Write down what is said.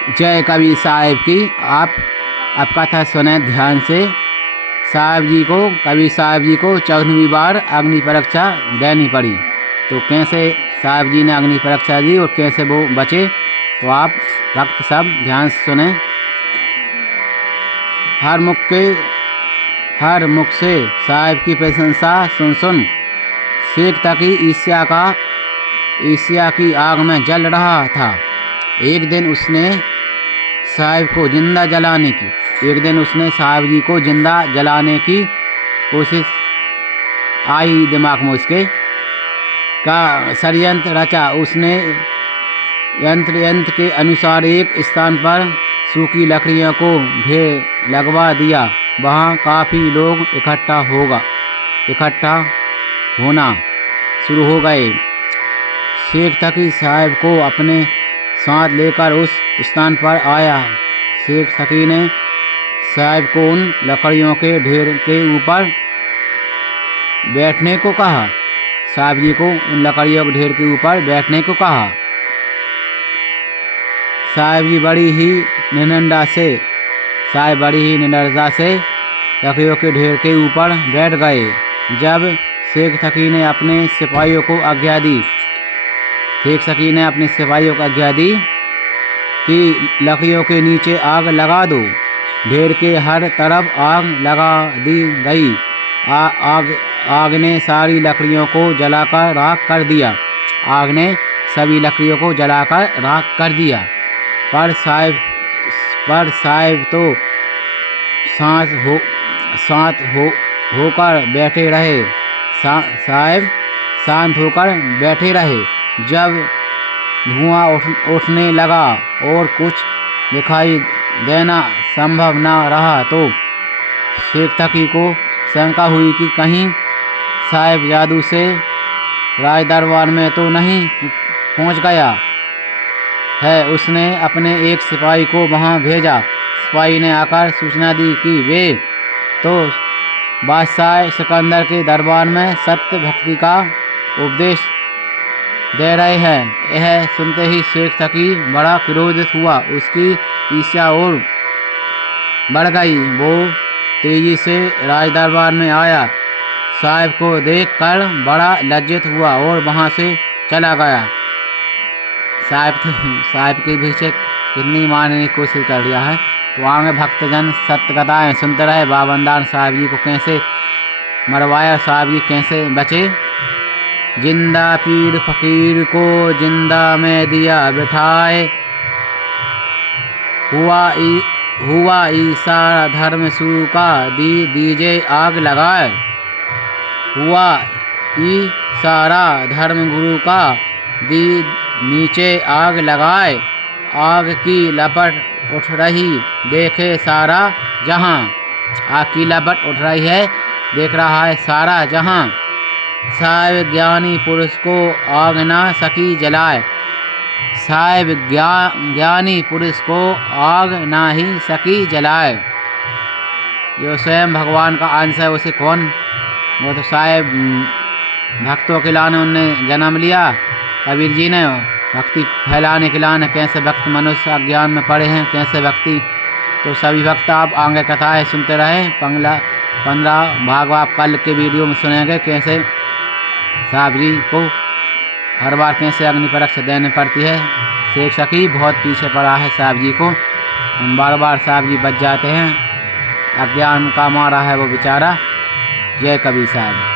जय कबीर साहब की। आप अब कथा सुने ध्यान से। कबीर साहब जी को 14वीं बार अग्नि परीक्षा देनी पड़ी। तो कैसे साहब जी ने अग्नि परीक्षा दी और कैसे वो बचे, तो आप भक्त सब ध्यान से सुने। हर मुख से साहब की प्रशंसा सुन सुन शेख तकी ईर्ष्या की आग में जल रहा था। एक दिन उसने साहब जी को जिंदा जलाने की कोशिश आई दिमाग में उसके का षड्यंत्र रचा। उसने यंत्र के अनुसार एक स्थान पर सूखी लकड़ियों को ढेर लगवा दिया। वहाँ काफ़ी लोग इकट्ठा होना शुरू हो गए। शेख तकी साहब को अपने साथ लेकर उस स्थान पर आया। शेख तकी ने साहब को उन लकड़ियों के ढेर के ऊपर बैठने को कहा। साहब जी को उन लकड़ियों के ढेर के ऊपर बैठने को कहा। साहब बड़ी ही निडरता से लकड़ियों के ढेर के ऊपर बैठ गए। जब शेख तकी ने अपने सिपाहियों को आज्ञा दी कि लकड़ियों के नीचे आग लगा दो। ढेर के हर तरफ आग लगा दी गई। आग ने सारी लकड़ियों को जलाकर राख कर दिया। पर साहब तो शांत होकर बैठे रहे। जब धुआं उठने लगा और कुछ दिखाई देना संभव न रहा तो शेख तकी को शंका हुई कि कहीं साहब जादू से राज दरबार में तो नहीं पहुंच गया है। उसने अपने एक सिपाही को वहां भेजा। सिपाही ने आकर सूचना दी कि वे तो बादशाह सिकंदर के दरबार में सत्य भक्ति का उपदेश दे रहे हैं। यह सुनते ही शेख तकी बड़ा क्रोधित हुआ। उसकी ईर्ष्या और बढ़ गई। वो तेजी से राज दरबार में आया। साहब को देखकर बड़ा लज्जित हुआ और वहां से चला गया। साहब के पीछे कितनी मारने की कोशिश कर रहा है। तो आगे भक्तजन सत्य कथाएं सुनते रहे। बाबनदार साहब जी को कैसे मरवाया, साहब जी कैसे बचे। जिंदा पीर फकीर को जिंदा में दिया बिठाए। हुआ ईसारा धर्म शुरू का दीजे आग लगाए। हुआ ईसारा धर्म गुरु का नीचे आग लगाए। आग की लपट उठ रही देखे सारा जहां। आग की लपट उठ रही है, देख रहा है सारा जहां। साहब ज्ञानी पुरुष को आग ना सकी जलाए। साहब ज्ञानी पुरुष को आग ना ही सकी जलाए। जो स्वयं भगवान का अंश है उसे कौन, वो तो साहब भक्तों के लाने उनने जन्म लिया। कबीर जी ने भक्ति फैलाने के लाने कैसे भक्त मनुष्य अज्ञान में पड़े हैं, कैसे भक्ति। तो सभी भक्त आप आगे कथाएं सुनते रहे। 15 भाग आप कल के वीडियो में सुनेंगे कैसे साहब जी को हर बार कैसे अग्नि परीक्षा देनी पड़ती है। शेख तकी बहुत पीछे पड़ा है साहब जी को। बार साहब जी बच जाते हैं। अज्ञान का मारा है वो बेचारा। जय कबीर साहब।